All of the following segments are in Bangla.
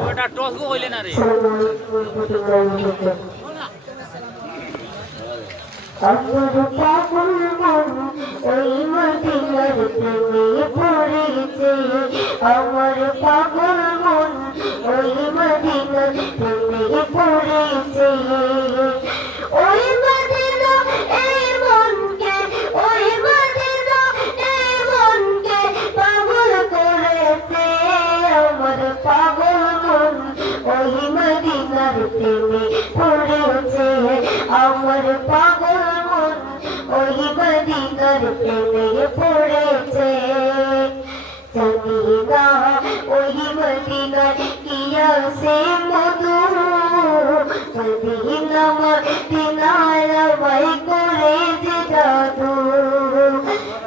ওটা টস গো হইলে না রে আমার পাগল মন ওই মদিনার প্রেমে পড়েছে আমার পাগল মন ওই মদিনার প্রেমে পড়েছে ওই মদিনা এই মনকে ওই মদিনা এই মনকে পাগল করেছে আমার পাগল মন ওই মদিনার প্রেমে পড়েছে আমার পাগল মন ওই মদিনার প্রেমে পড়েছে জানি না ওই মদিনার কি আছে মধু মদিনা মদিনায় আমায় করে যে জাদু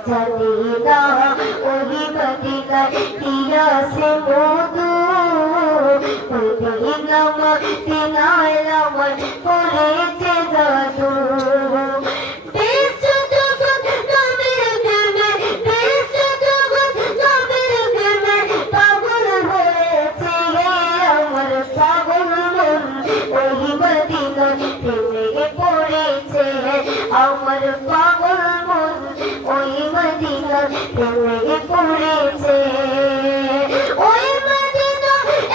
জানি না ওই মদিনার কি আছে মধু মদিনা মদিনায় আমায় করে যে জাদু আমার পাগল মন ওই মদিনা প্রেমে পড়েছে ওই মদিনা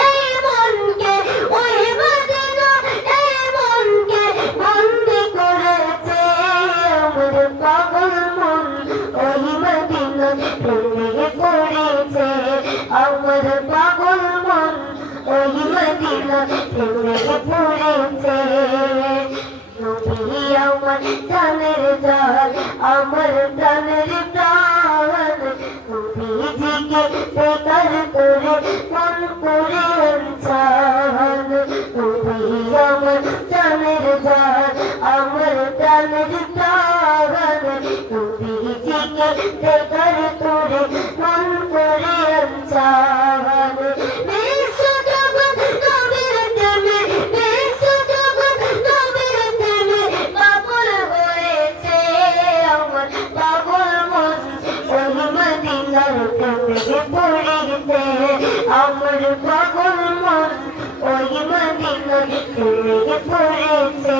এই মনকে ওই মদিনা এই মনকে বন্দি করেছে আমার পাগল মন ওই মদিনা প্রেমে পড়েছে আমার পাগল মন ওই মদিনা প্রেমে পড়েছে নবী আমার জানের জান আমার প্রাণের প্রাণ নবীজিকে বেকার করে মন করে আনছান নবী আমার জানের জান আমার প্রাণের প্রাণ নবীজিকে বেকার করে মন করে আনছান আমার পাগল মন ওই মদিনার প্রেমে পড়েছে